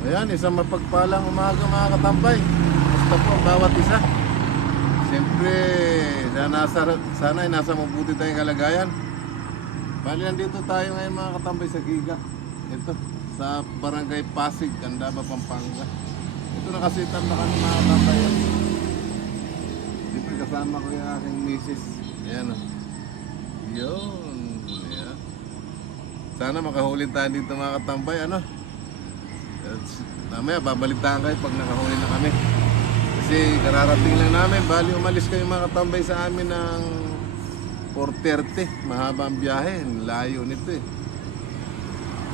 Ayan, isang mapagpalang umaga mga katambay. Basta po ang bawat isa. Siyempre, sana ay nasa mabuti tayong kalagayan. Bali, nandito tayo ngayon mga katambay sa Giga. Ito, sa Barangay Pasig, Candaba, Pampanga. Ito nakasitan na kami mga katambay. Dito kasama ko yung aking misis. Ayan o. Yun. Ayan. Sana makahuli tayo dito mga katambay. Ano? Mamaya babalitaan kayo pag nakahuli na kami. Kasi kararating lang namin. Bali umalis kayo mga katambay sa amin ng 4:30. Mahaba ang biyahe. Layo nito eh.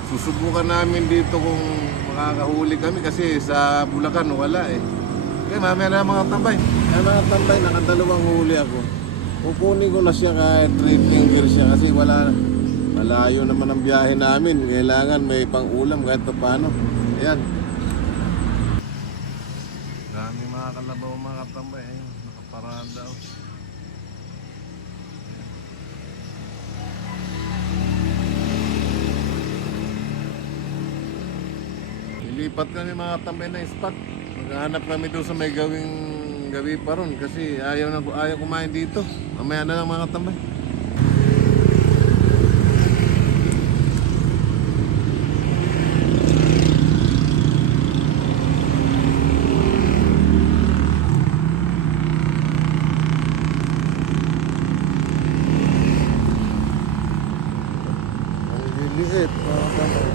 Susubukan namin dito kung makakahuli kami kasi sa Bulacan wala eh. Okay, mamaya na mga tambay. Kaya mga tambay, nakadalawang huli ako. Kukunin ko na siya kahit 3 finger siya kasi malayo naman ang biyahe namin. Kailangan may pang-ulam kahit paano. Ayan. Dami mga kalabaw mga katambay. Ayun, nakaparada. Ilipat kami mga katambay na spot. Maghahanap kami doon sa may gawi pa ron kasi ayaw kumain dito. Mamaya na lang mga katambay. Liit, mga katambay.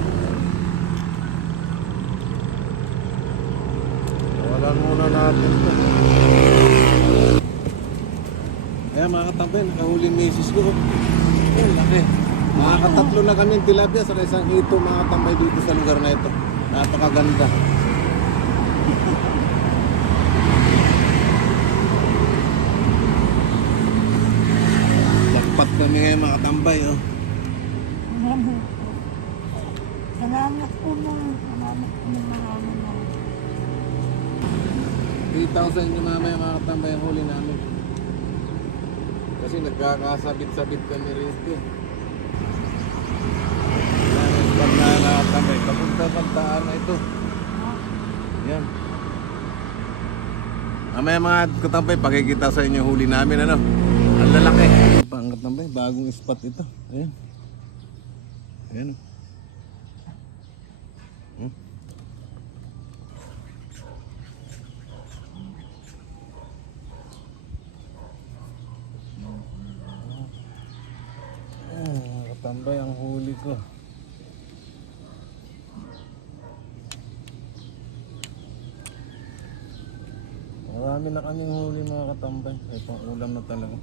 Walan muna natin ito. Kaya mga katambay, nakahuli misis ko. Ayun, laki. Nakakatatlo na kami tilapia sa isang hito mga katambay dito sa lugar na ito. Napakaganda. Lakpat kami ngayon mga katambay. Oh. Salamat po maraming 3,000 yung mamaya mga katambay ang huli namin. Kasi nagkakasabit-sabit kami rito. Yan, pag nakakatambay. Papunta pagtaan na ito. Yan. Mamaya mga katambay, pakikita sa inyo huli namin ano. Ang lalaki. Ang katambay, bagong spot ito. Ayan. Ayan. Katambay ang huli ko. Marami na kaming huli mga katambay. Ay pang ulam na talaga.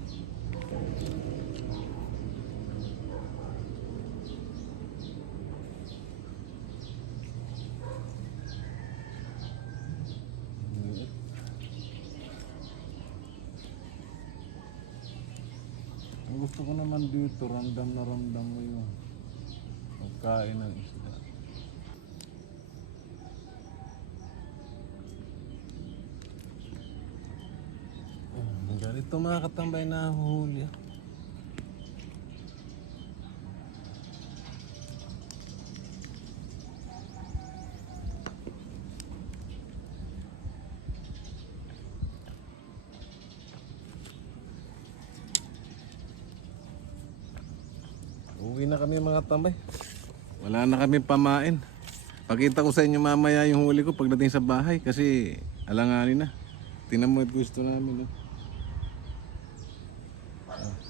Gusto ko naman dito, ramdam na ramdam mo yung pagkain ng isda. Ganito mga katambay na huli. Uwi na kami mga tambay. Wala na kami pamain. Pakita ko sa inyo mamaya yung huli ko pagdating sa bahay kasi alanganin na. Tingnan mo at gusto namin.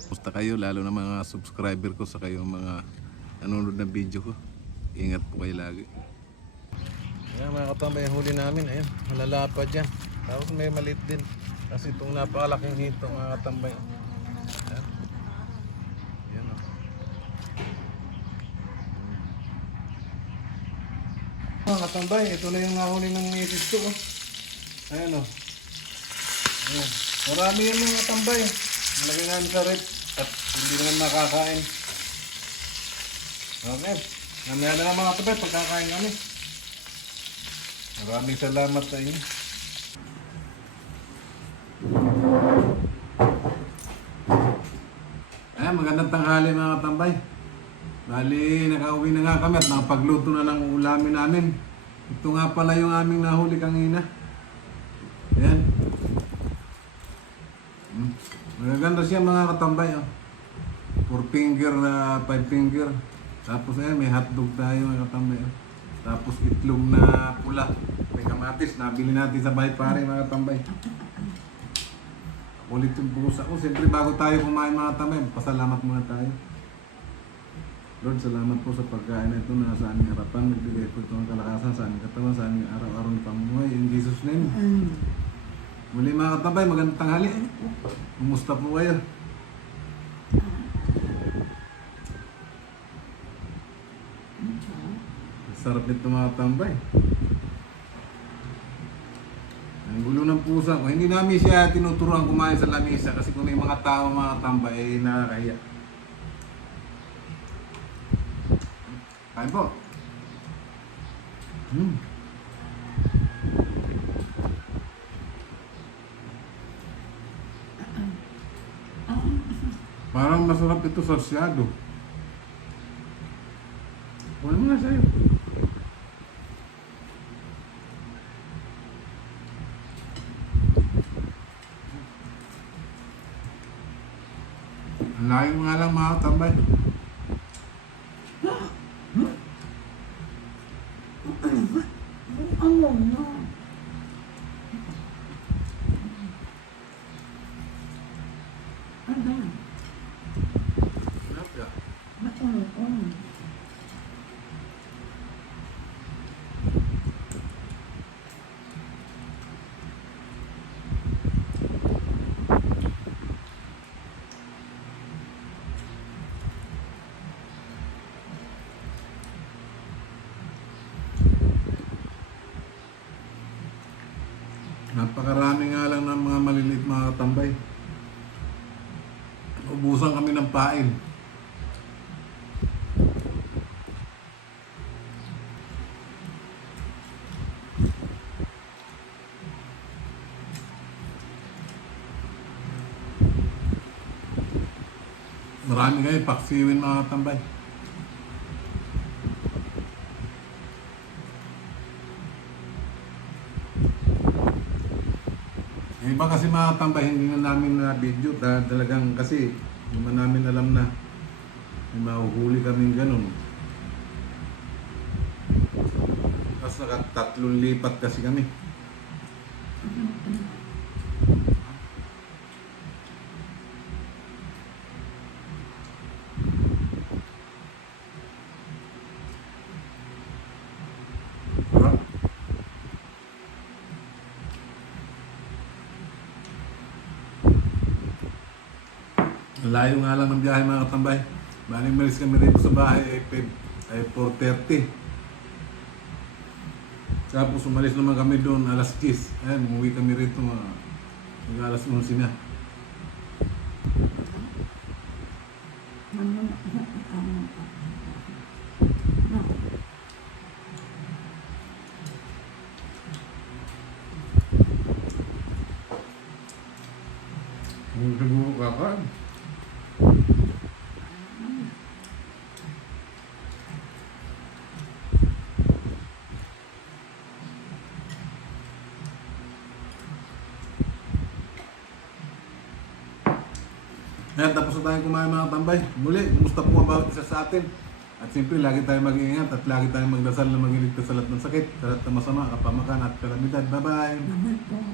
Gusto kayo lalo na mga subscriber ko sa kayo mga nanonood ng video ko. Ingat po kayo lagi. Ayan mga katambay yung huli namin. Ayan, malalapad yan. Tapos may maliit din. Kasi itong napakalaking hito mga katambay. Ayan. Mga katambay, ito na yung nahuli ng misis ko. Ayan o. Ayan. Marami yan mga katambay. Malagay namin sa rep at hindi naman makakain. Okay. Namaya na lang mga katambay pagkakain kami. Maraming salamat sa inyo. Ayan, magandang tanghali mga katambay. Bali, nakauwi na nga kami at nakapagluto na ng ulamin namin. Ito nga pala yung aming nahuli kanina. Ayan. Magaganda siya mga katambay. Oh. 4 finger na 5 finger. Tapos ayan, may hotdog tayo mga katambay. Oh. Tapos itlog na pula. May kamatis. Nabili natin sa bahay pare mga katambay. Ulit yung pusa ko. Siyempre bago tayo kumain mga katambay, pasalamat muna tayo. Lord, salamat po sa pagkain na ito na sa aming harapan. Nagbigay po ito ng kalakasan sa aming katawan, sa aming araw-araw na pamumuhay. In Jesus' name. Muli mga katabay, magandang tanghali. Kumusta po kayo? Sarap nito mga tambay. Ang gulo ng pusa ko. Hindi namin siya tinuturuan kumain sa lamisa kasi kung may mga tao mga tambay ay nakakahiya. Kain po. Parang masarap ito sasyado. Wala mo nga sa'yo. Ang layo nga lang mga tambay. Ano na? Ano? Sarap ya. Ano? Napakarami nga lang ng mga maliliit mga katambay. Ubusan kami ng pain. Marami kayo, paksiwin mga katambay. Yung iba kasi mga katambay, hindi na namin na video dahil talagang kasi hindi man namin alam na may mahuhuli kaming ganun. Tapos nakatatlong lipat kasi kami. Diba? Layo nga lang ng biyahe mga katambay. Bali malis kami rito sa bahay ay 4:30. Tapos umalis naman kami doon alas 10. Ayan, umuwi kami rito mga alas 11 na. Ang siguro kakaan. Ayan, tapos na tayong kumain mga tambay. Muli, kumusta po ang bawat isa sa atin? At siyempre, lagi tayong mag-iingat at lagi tayong magdasal na magiligtas sa lahat ng sakit, sa lahat ng masama, kapamakan at kalamidad. Bye-bye!